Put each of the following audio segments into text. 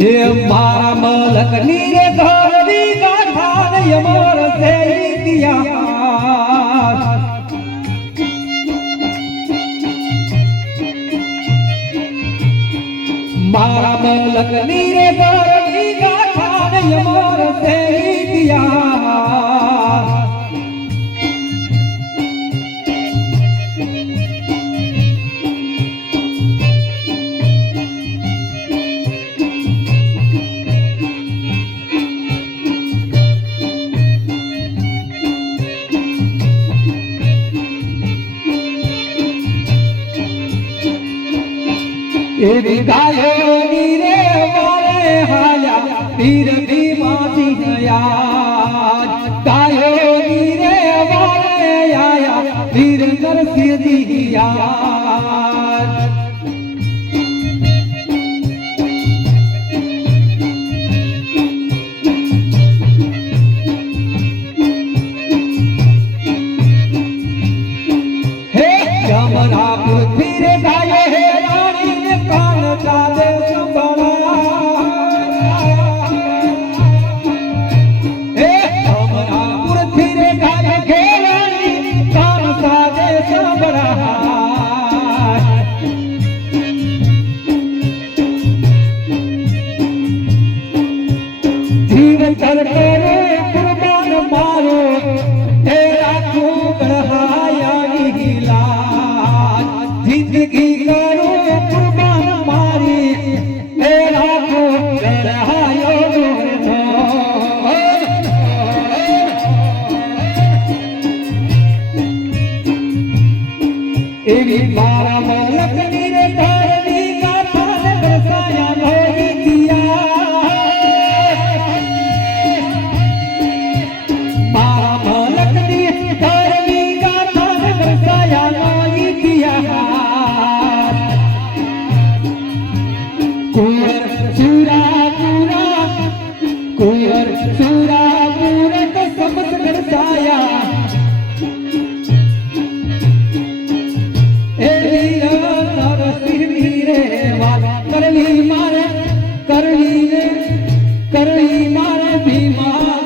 એ મારા મલકની રે ધરવી ગાથા ને અમર છે ઇતિહાસ મારા મલકની રે ધરવી ગાથા ને અમર છે ઇતિહાસ એવી ગાયોની રે વારે હાલ્યા પીર ભીમાથી યાદ ગાયોની રે વારે આયા પીર નરસિંહજી યાદ હે જમરા પૃથ્વી રે ગાયો હે જીવન કરતે કુરબાન મારો તેરા કુગળાયાની લાજ જિંદગી કરો કુરબાન મારી તેરા કુગળાયો એવી મારા મલકની રે ધરણી ગાથા ને દર્શાયા લોહી દિયા મારા મલકની ધરણી ગાથા ને દર્શાયા લોહી દિયા કુંવર સુરા કુંવર સુરા પૂરત સમત દર્શાયા કરવી મારે ભીમા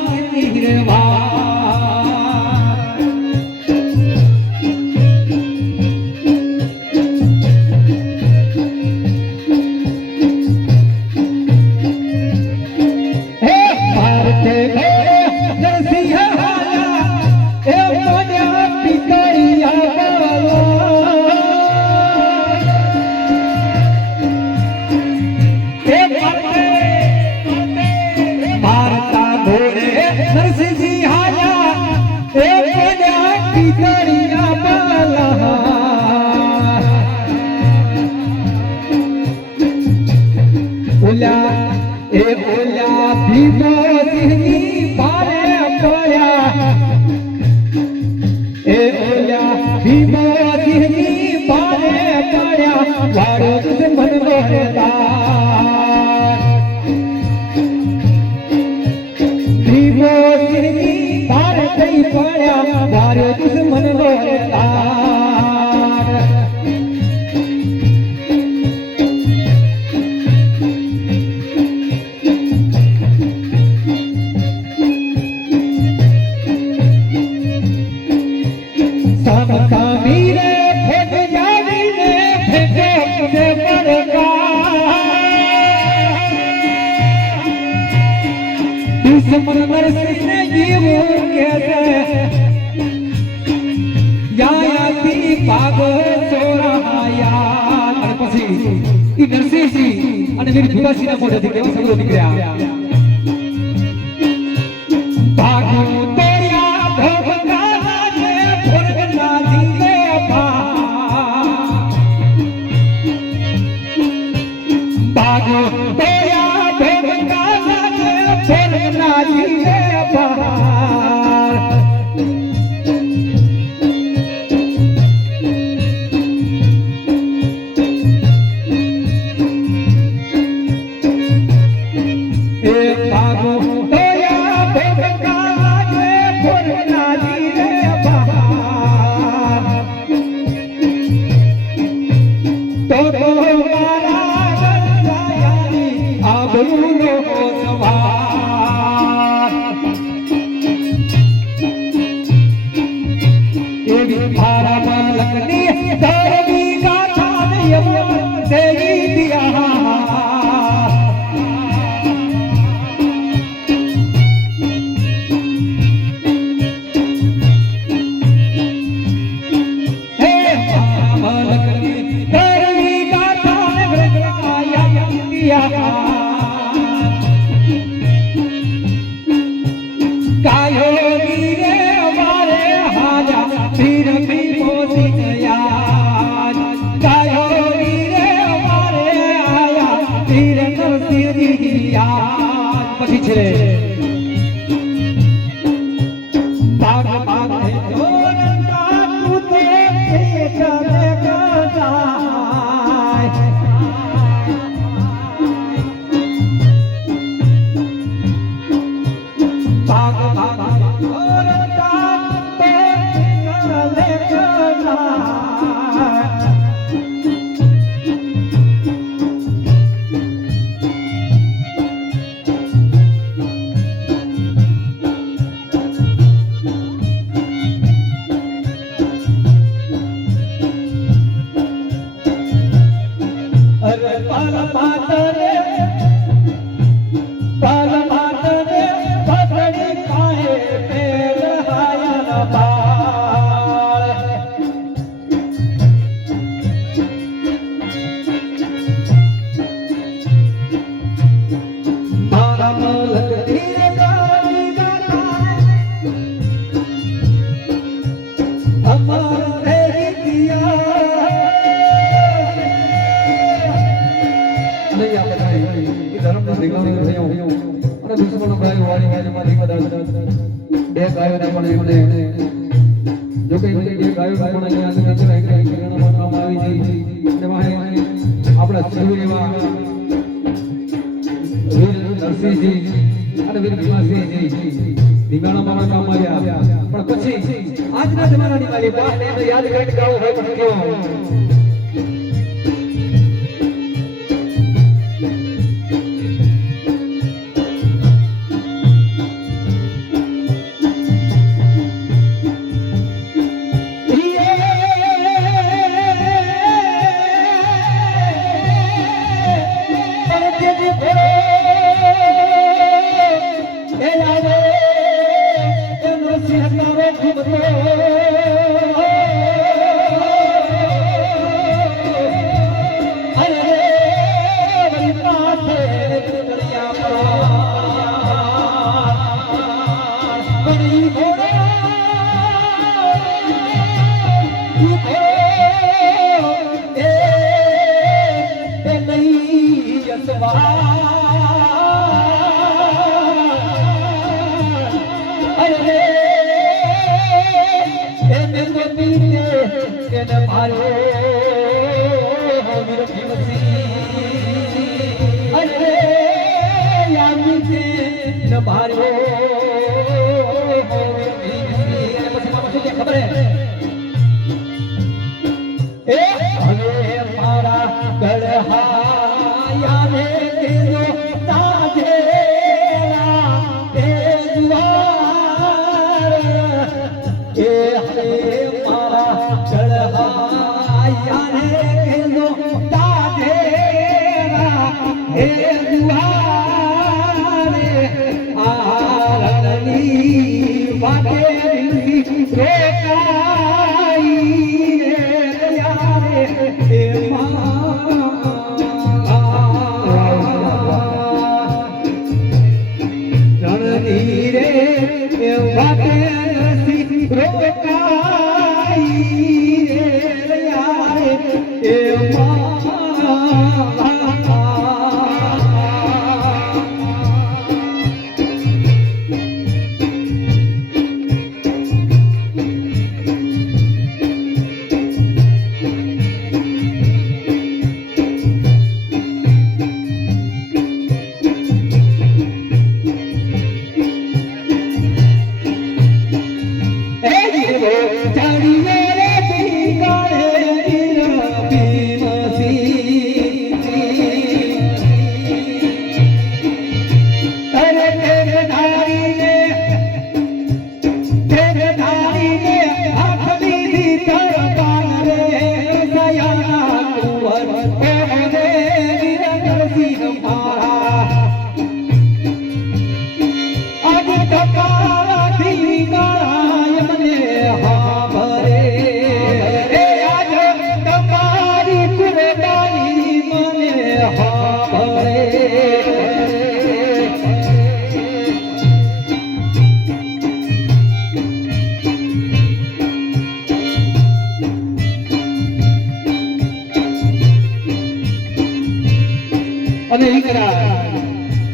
હે ભારતે નરસિંહ હાયા એ મોડ્યા પિતળિયા નરસિંહજી હાયા એ પડ્યા પિતળિયા બાલા ઓલા ભીમસિંહની ભારે પડ્યા એ ઓલા ભીમસિંહની ભારે પડ્યા વાળો દુશ્મન વરતા પડ્યા મારો દુશ્મન વરતાર સમસામી રે ફેટ જાવીને ફેટે તે પડકા દુશ્મન નરસિંહને જીવું કે યાયાથી પાગો સોરાયા અને પછી ઈ નરસિંહજી અને વીર ભીમાસિંહના મોઢેથી કેવા શબ્દો નીકળ્યા ભાગો તોયા ભોગના જે ફોરગના દીને ભાગો તોયા ભોગના જે ફોરગના દીને તો મારા ગરુડો સવાર એવી મારા બાલકની ધરમી ગાથા યમન દેવી દિયા પછી છે બાગ બાગ જોરતા તુતે ચલે ગજાય બાગ બાગ જોરતા તુતે ચલે ગજાય આજના જમાનાની મારી વાત યાદ કરીને ગાવો હોય પણ કેવો અમારા આજ તમારાથી ગાય મને હાંભળે એ આજ તમારી કુરબાની મને હાંભળે અને ઈ કરા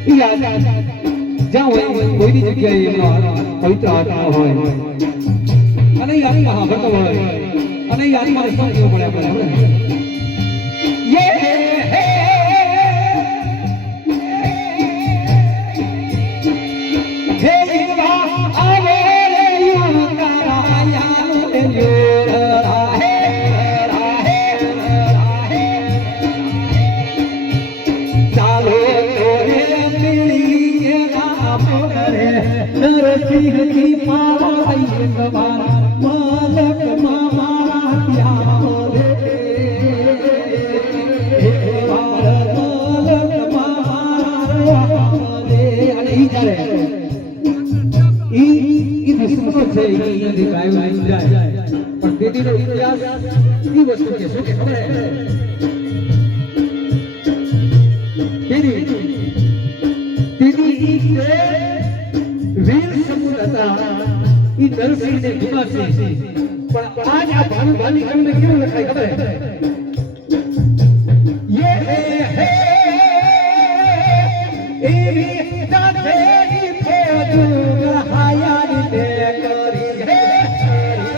ઈ જ્યાં હોય કોઈની જગ્યાએ એમનો પવિત્ર આત્મા હોય અને ઈ આત્મા સાંભળતો હોય અને ઈ આત્માને શું કેવું પડે આપણે હે જીવા આવે રે યુકારા યાને લ્યો नरसिंह की मारा मालक मारा प्यारे मालक मारा અને ઈ ચાલે ઈ દુશ્મનો છે ઈ નથી ગાયો આવી જાય પણ પેટીનો ઇતિહાસ ઈ વસ્તુ કે શું કે ખબર હે તેની ઈ વીર સમૂહ હતા ઈ નરસિંહ ને ભીમાસિંહ પણ આજ આ ભાનુભાની કવિને કેવું લખાય ખબર હે હે એવી તાતેરી ફોજુ ગહાયા ને કરી હે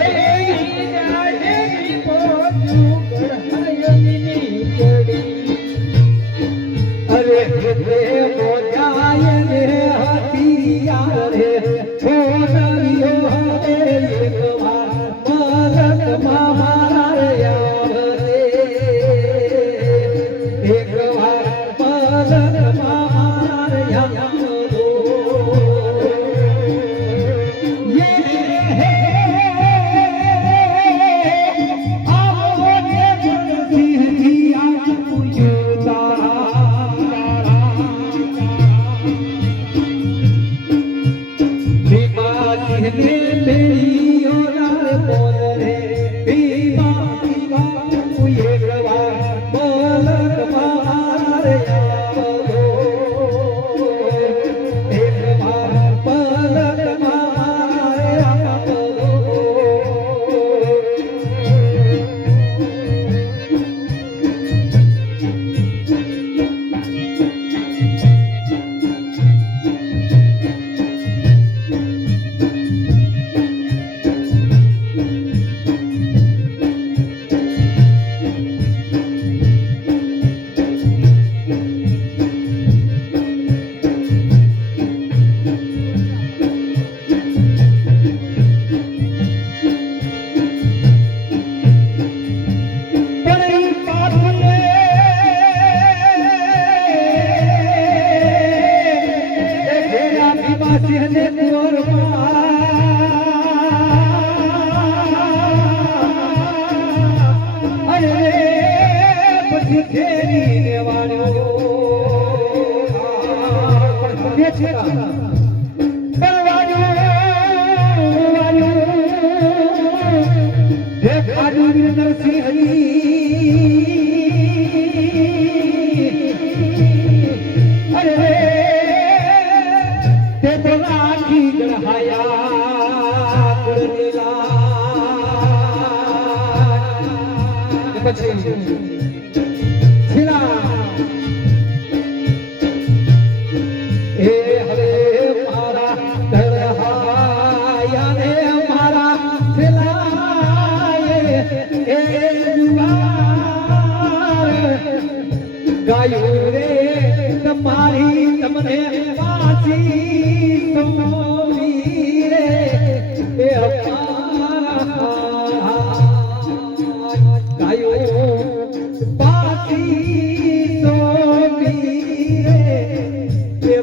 એવી તાતેરી ફોજુ ગહાયા ની કરી અરે હે મોજાય ને હતિયાર હે છોડ્યો હે એક વાર માલક મારા રે આવરે એક વાર માલક મારા રે આવરો આવો ને નરસિંહ જી આ પૂજતા मेरी ओर बोल रे बीमा बीमा ये गवा बोलक मारे आवो एक बार बोलक मारे आवो પાછી સોપી રે